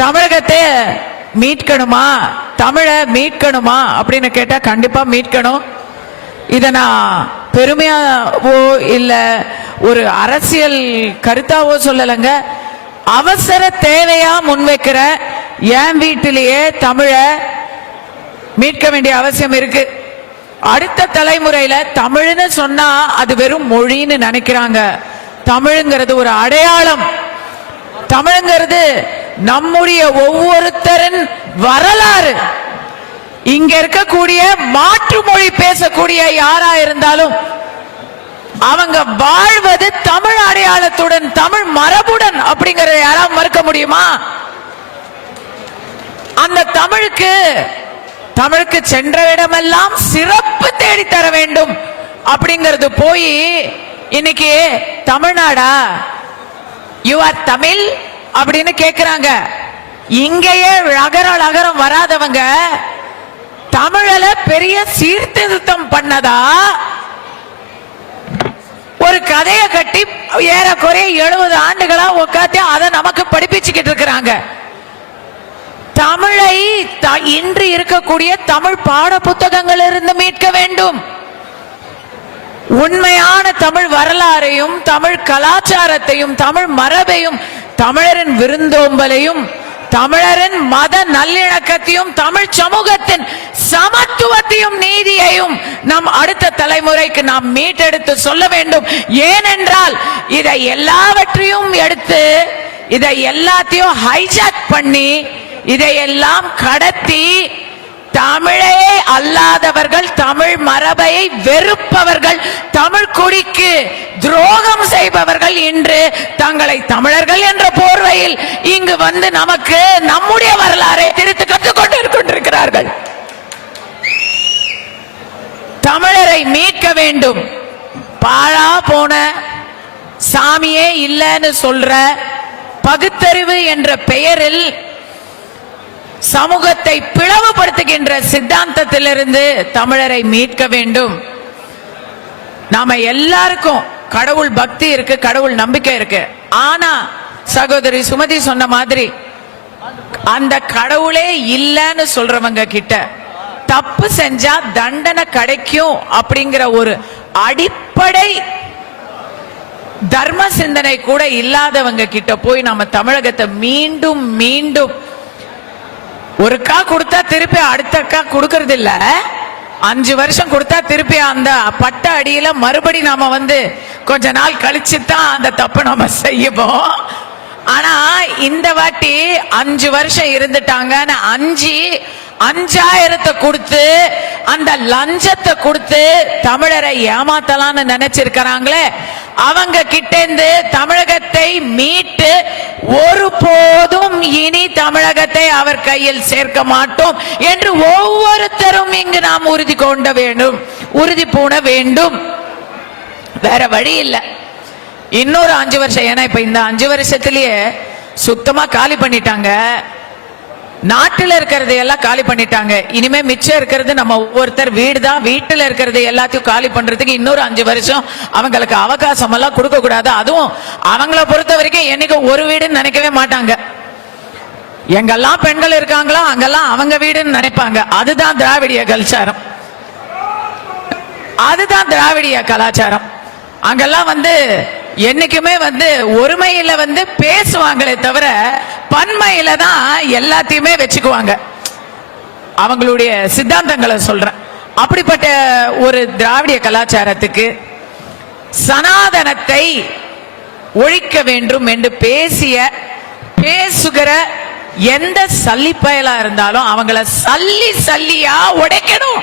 தமிழகத்தை மீட்கணுமா, தமிழை மீட்கணுமா அப்படின்னு கேட்டா கண்டிப்பா மீட்கணும். இதை நான் பெருமையாவோ இல்ல ஒரு அரசியல் கருத்தாவோ சொல்லலைங்க. அவசர தேவையா முன்வைக்கிற என் வீட்டிலேயே தமிழை மீட்க வேண்டிய அவசியம் இருக்கு. அடுத்த தலைமுறையில தமிழ்னு சொன்னா அது வெறும் மொழின்னு நினைக்கிறாங்க. தமிழ்ங்கிறது ஒரு அடையாளம். தமிழ்ங்கிறது நம்முடைய ஒவ்வொருத்தரின் வரலாறு. இங்க இருக்கக்கூடிய மாற்று மொழி பேசக்கூடிய யாரா இருந்தாலும் அவங்க வாழ்வது தமிழ் அடையாளத்துடன், தமிழ் மரபுடன். அப்படிங்கறத யாராவது மறுக்க முடியுமா? அந்த தமிழுக்கு சென்ற இடமெல்லாம் சிறப்பு தேடித்தர வேண்டும் அப்படிங்கிறது போய் இன்னைக்கு தமிழ்நாடா, யூ ஆர் தமிழ் அப்படின்னு கேக்குறாங்க. இங்கேயே அகரம் வராதவங்க தமிழல பெரிய சீர்திருத்தம் பண்ணதா ஒரு கதையை கட்டி ஏறக்குறைய 70 ஆண்டுகளா உட்காந்து அதை நமக்கு படிப்பிச்சுக்கிட்டு இருக்கிறாங்க. தமிழை இன்று இருக்கக்கூடிய தமிழ் பாட புத்தகங்கள் இருந்து மீட்க வேண்டும். உண்மையான தமிழ் வரலாறையும் தமிழ் கலாச்சாரத்தையும் தமிழ் மரபையும் தமிழரின் விருந்தோம்பலையும் தமிழரின் மத நல்லிணக்கத்தையும் தமிழ் சமூகத்தின் சமத்துவத்தையும் நீதியையும் நம் அடுத்த தலைமுறைக்கு நாம் மீட்டெடுத்து சொல்ல வேண்டும். ஏனென்றால் இதை எல்லாவற்றையும் எடுத்து இதை எல்லாத்தையும் ஹைஜாக் பண்ணி இதையெல்லாம் கடத்தி தமிழே அல்லாதவர்கள், தமிழ் மரபை வெறுப்பவர்கள், தமிழ் குடிக்கு துரோகம் செய்பவர்கள் இன்று தங்களை தமிழர்கள் என்ற போர்வையில் இங்கு வந்து நமக்கு நம்முடைய வரலாறை திரித்து கற்றுக் கொண்டிருக்கிறார்கள். தமிழரை மீட்க வேண்டும். பாழா போன சாமியே இல்லைன்னு சொல்ற பகுத்தறிவு என்ற பெயரில் சமூகத்தை பிளவுபடுத்துகின்ற சித்தாந்தத்திலிருந்து தமிழரை மீட்க வேண்டும். நாம எல்லாருக்கும் கடவுள் பக்தி இருக்கு, கடவுள் நம்பிக்கை இருக்கு. ஆனா சகோதரி சுமதி சொன்ன மாதிரி அந்த கடவுளே இல்லைன்னு சொல்றவங்க கிட்ட தப்பு செஞ்சா தண்டனை கிடைக்கும் அப்படிங்கிற ஒரு அடிப்படை தர்ம சிந்தனை கூட இல்லாதவங்க கிட்ட போய் நம்ம தமிழகத்தை மீண்டும் மீண்டும் ஒருக்கா கொடுத்தா திருப்பி அடுத்தக்கா கொடுக்கறது இல்ல. 5 வருஷம் கொடுத்தா திருப்பி அந்த பட்ட அடியில மறுபடி நாம வந்து கொஞ்ச நாள் கழிச்சு தான் அந்த தப்பு நாம செய்வோம். ஆனா இந்த வாட்டி 5 வருஷம் இருந்துட்டாங்கன்னு 5000 கொடுத்து அந்த லஞ்சத்தை கொடுத்து தமிழரை ஏமாத்தலாம்னு நினைச்சிருக்கிறாங்களே, அவங்க கிட்ட இருந்து தமிழகத்தை மீட்டு ஒருபோதும் இனி தமிழகத்தை அவர் கையில் சேர்க்க மாட்டோம் என்று ஒவ்வொருத்தரும் இங்கு நாம் உறுதி பூண வேண்டும். வேற வழி இல்லை. இன்னொரு 5 வருஷம், ஏன்னா இப்ப இந்த 5 வருஷத்திலேயே சுத்தமா காலி பண்ணிட்டாங்க. நாட்டில் இருக்கிறது எல்லாம் காலி பண்ணிட்டாங்க. இனிமே மிச்சம் இருக்கிறது நம்ம ஒவ்வொருத்தர் வீடு தான். வீட்டில் இருக்கிறது எல்லாத்தையும் காலி பண்றதுக்கு இன்னொரு 5 வருஷம் அவங்களுக்கு அவகாசம் எல்லாம் கொடுக்க கூடாது. அதுவும் அவங்கள பொறுத்த வரைக்கும் என்னைக்கு ஒரு வீடுன்னு நினைக்கவே மாட்டாங்க. எங்கெல்லாம் பெண்கள் இருக்காங்களோ அங்கெல்லாம் அவங்க வீடுன்னு நினைப்பாங்க. அதுதான் திராவிடிய கலாச்சாரம், அதுதான் திராவிடிய கலாச்சாரம். அங்கெல்லாம் வந்து என்னைக்குமே வந்து ஒருமையில வந்து பேசுவாங்களே தவிர பன்மையில தான் எல்லாத்தையுமே வச்சுக்குவாங்க. அவங்களுடைய சித்தாந்தங்களை சொல்றேன். அப்படிப்பட்ட ஒரு திராவிடிய கலாச்சாரத்துக்கு சனாதனத்தை ஒழிக்க வேண்டும் என்று பேசுகிற எந்த சல்லி பயலா இருந்தாலும் அவங்கள சல்லியா உடைக்கணும்.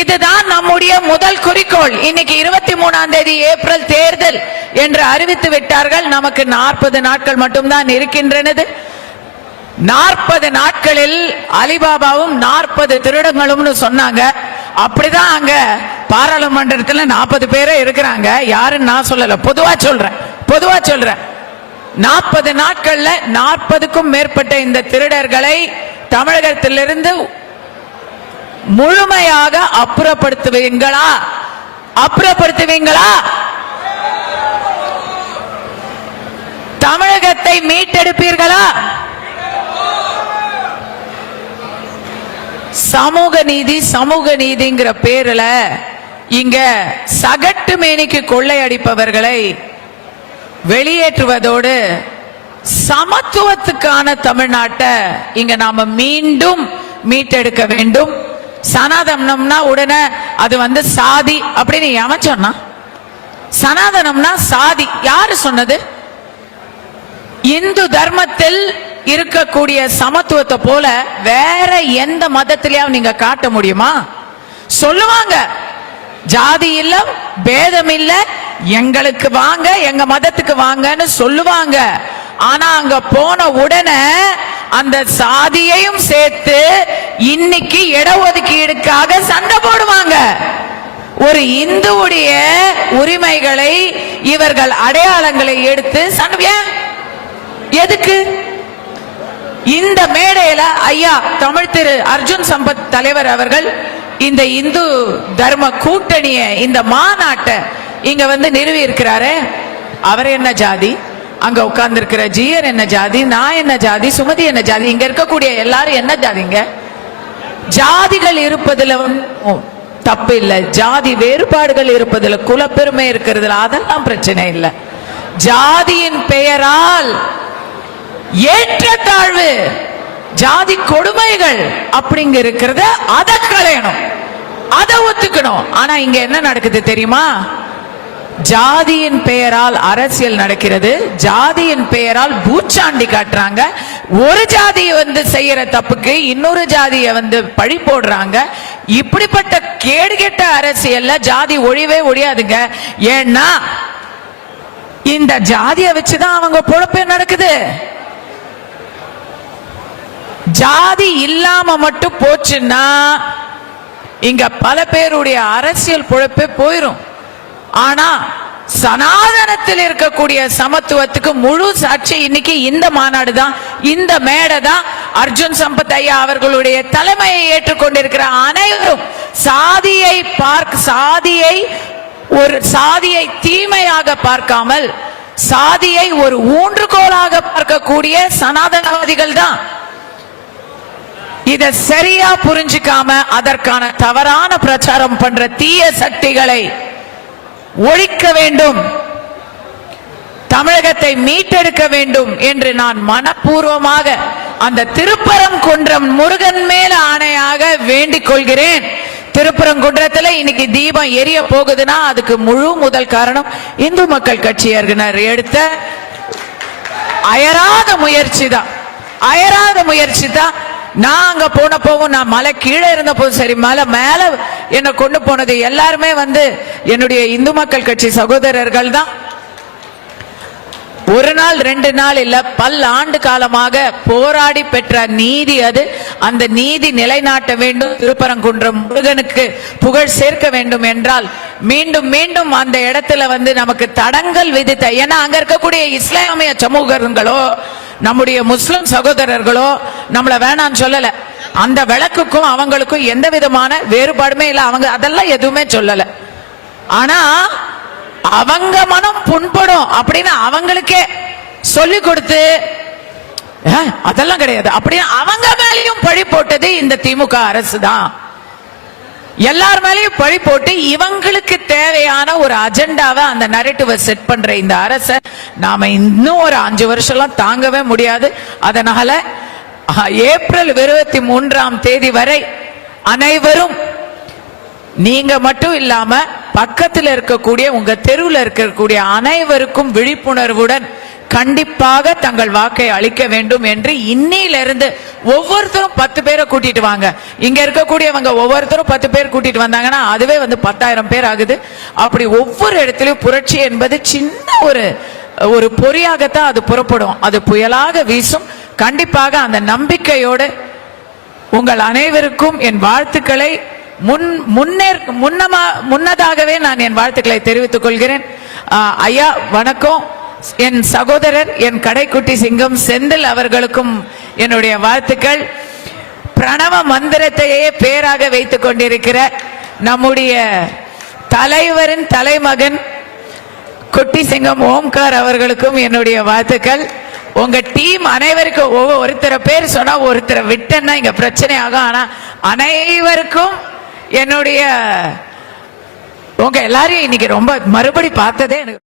இதுதான் நம்முடைய முதல் குறிக்கோள். இன்னைக்கு 23ஆம் தேதி ஏப்ரல் தேர்தல் என்று அறிவித்து விட்டார்கள். நமக்கு 40 நாட்கள் மட்டும்தான் இருக்கின்றது. 40 நாட்களில் அலிபாபாவும் 40 திருடங்களும் சொன்னாங்க. அப்படிதான் அங்க பாராளுமன்றத்தில் 40 பேரே இருக்கிறாங்க. யாருன்னு நான் சொல்லல, பொதுவா சொல்றேன். 40 நாட்கள்ல 40க்கும் மேற்பட்ட இந்த திருடர்களை தமிழகத்திலிருந்து முழுமையாக அப்புறப்படுத்துவீங்களா? தமிழகத்தை மீட்டெடுப்பீர்களா? சமூக நீதிங்கிற பேர்ல இங்க சகட்டு மேனிக்கு கொள்ளையடிப்பவர்களை வெளியேற்றுவதோடு சமத்துவத்துக்கான தமிழ்நாட்டை இங்க நாம மீண்டும் மீட்டெடுக்க வேண்டும். சனாதனம்னா உடனே அது சாதி அப்படின்னு எவன் சொன்னா? சனாதனம்னா சாதி யாரு சொன்னது? இந்து தர்மத்தில் இருக்கக்கூடிய சமத்துவத்தை போல வேற எந்த மதத்திலேயாவது நீங்க காட்ட முடியுமா? சொல்லுவாங்க ஜாதி இல்ல, பேதம் இல்ல, எங்களுக்கு வாங்க, எங்க மதத்துக்கு வாங்கன்னு சொல்லுவாங்க. ஆனா அங்க போன உடனே அந்த சாதியையும் சேர்த்து இன்னைக்கு இடஒதுக்கீடுக்காக சண்டை போடுவாங்க. ஒரு இந்துவுடைய உரிமைகளை இவர்கள் அடையாளங்களை எடுத்து சண்டை. எதுக்கு? இந்த மேடையில ஐயா தமிழ் திரு அர்ஜுன் சம்பத் தலைவர் அவர்கள் இந்த இந்து தர்ம கூட்டணிய இந்த மாநாட்டை இங்க நிறுவி இருக்கிறாரு. அவர் என்ன ஜாதி? அங்க உட்கார்ந்து இருக்கிற ஜியர் என்ன ஜாதி? நான் என்ன ஜாதி? சுமதி என்ன ஜாதி? இங்க இருக்கக்கூடிய எல்லாரும் என்ன ஜாதிங்க? ஜாதிகள் இருப்பதுல தப்பு இல்லை, ஜாதி வேறுபாடுகள் இருப்பதுல, குலப்பெருமை இருக்கிறதுல அதெல்லாம் பிரச்சனை இல்லை. ஜாதியின் பெயரால் ஏற்றத்தாழ்வு, ஜாதி கொடுமைகள் அப்படிங்க இருக்கிறத அதை களையணும், அதை ஒத்துக்கணும். ஆனா இங்க என்ன நடக்குது தெரியுமா? ஜாதியின் பெயரால் அரசியல் நடக்கிறது. ஜாதியின் பெயரால் பூச்சாண்டி காட்டுறாங்க. ஒரு ஜாதியை செய்யற தப்புக்கு இன்னொரு ஜாதியை பழி போடுறாங்க. இப்படிப்பட்ட கேடுகெட்ட அரசியல்ல ஜாதி ஒழிவே ஒழியாதுங்க. ஏன்னா இந்த ஜாதியை வச்சுதான் அவங்க பொழப்பே நடக்குது. ஜாதி இல்லாம மட்டும் போச்சுன்னா இங்க பல பேருடைய அரசியல் பொழப்பே போயிரும். ஆனா சனாதனத்தில் இருக்கக்கூடிய சமத்துவத்துக்கு முழு சாட்சி இன்னைக்கு இந்த மாநாடு தான், இந்த மேடை தான். அர்ஜுன் சம்பத் ஐயா அவர்களுடைய தலைமையை ஏற்றுக்கொண்டிருக்கிற அனைவரும் சாதியை தீமையாக பார்க்காமல் சாதியை ஒரு ஊன்றுகோலாக பார்க்கக்கூடிய சனாதனவாதிகள் தான். இத சரியா புரிஞ்சுக்காம அதற்கான தவறான பிரச்சாரம் பண்ற தீய சக்திகளை ஒழிக்க வேண்டும், தமிழகத்தை மீட்டெடுக்க வேண்டும் என்று நான் மனப்பூர்வமாக அந்த திருப்பரங்குன்றம் முருகன் மேல ஆணையாக வேண்டிக் கொள்கிறேன். திருப்பரங்குன்றத்துல இன்னைக்கு தீபம் எரிய போகுதுன்னா அதுக்கு முழு முதல் காரணம் இந்து மக்கள் கட்சியினர் எடுத்த அயராத முயற்சி தான். நான் அங்க போனப்போவும், நான் மலை கீழே இருந்த போதும் சரி, மலை மேல என்ன கொண்டு போனது எல்லாருமே என்னுடைய இந்து மக்கள் கட்சி சகோதரர்கள் தான். ஒரு நாள் 2 நாள் இல்ல, பல ஆண்டு காலமாக போராடி பெற்ற நீதி அது. அந்த நீதி நிலைநாட்ட வேண்டும், திருப்பரங்குன்றம் முருகனுக்கு புகழ் சேர்க்க வேண்டும் என்றால் மீண்டும் மீண்டும் அந்த இடத்துல நமக்கு தடங்கல் விதித்த, ஏன்னா அங்க இருக்கக்கூடிய இஸ்லாமிய சமூகங்களோ நம்முடைய முஸ்லிம் சகோதரர்களோ நம்மள வேணான்னு சொல்லல. அந்த விளக்குக்கும் அவங்களுக்கும் எந்த விதமான வேறுபாடுமே இல்லை, அவங்க அதெல்லாம் எதுவுமே சொல்லல. ஆனா அவங்க மனம் புண்படும் அப்படின்னு அவங்களுக்கே சொல்லி கொடுத்து அதெல்லாம் கிடையாது அப்படின்னு அவங்க மேலேயும் பழி போட்டது இந்த திமுக அரசு தான். எல்லார் மேலேயும் பழி போட்டு இவங்களுக்கு தேவையான ஒரு அஜெண்டாவை, அந்த நரேட்டிவை செட் பண்ற இந்த அரசை நாம இன்னும் ஒரு 5 வருஷம் தாங்கவே முடியாது. அதனால ஏப்ரல் 23ஆம் தேதி வரை அனைவரும், நீங்க மட்டும் இல்லாம பக்கத்தில் இருக்கக்கூடிய உங்க தெருவில் இருக்கக்கூடிய அனைவருக்கும் விழிப்புணர்வுடன் கண்டிப்பாக தங்கள் வாக்கை அளிக்க வேண்டும் என்று இன்னிலிருந்து ஒவ்வொருத்தரும் 10 பேரை கூட்டிட்டு வாங்க. இங்க இருக்கக்கூடியவங்க ஒவ்வொருத்தரும் 10 பேர் கூட்டிட்டு வந்தாங்கன்னா அதுவே 10,000 பேர் ஆகுது. அப்படி ஒவ்வொரு இடத்திலும் புரட்சி என்பது சின்ன ஒரு பொறியாகத்தான் அது புறப்படும், அது புயலாக வீசும். கண்டிப்பாக அந்த நம்பிக்கையோடு உங்கள் அனைவருக்கும் என் வாழ்த்துக்களை முன்னதாகவே நான் என் வாழ்த்துக்களை தெரிவித்துக் கொள்கிறேன். ஐயா வணக்கம். என் சகோதரர், என் கடைக்குட்டி சிங்கம் செந்தில் அவர்களுக்கும் என்னுடைய வாழ்த்துக்கள். பிரணவ மந்திரத்தையே பேராக வைத்துக் கொண்டிருக்கிற நம்முடைய தலைவரின் தலைமகன் குட்டி சிங்கம் ஓம்கார் அவர்களுக்கும் என்னுடைய வாழ்த்துக்கள். உங்க டீம் அனைவருக்கும் ஒருத்தர பேர் சொன்னா ஒருத்தரை விட்டேன்னா இங்க பிரச்சனை ஆகும். ஆனா அனைவருக்கும் என்னுடைய உங்க எல்லாரையும் இன்னைக்கு ரொம்ப மறுபடி பார்த்ததே எனக்கு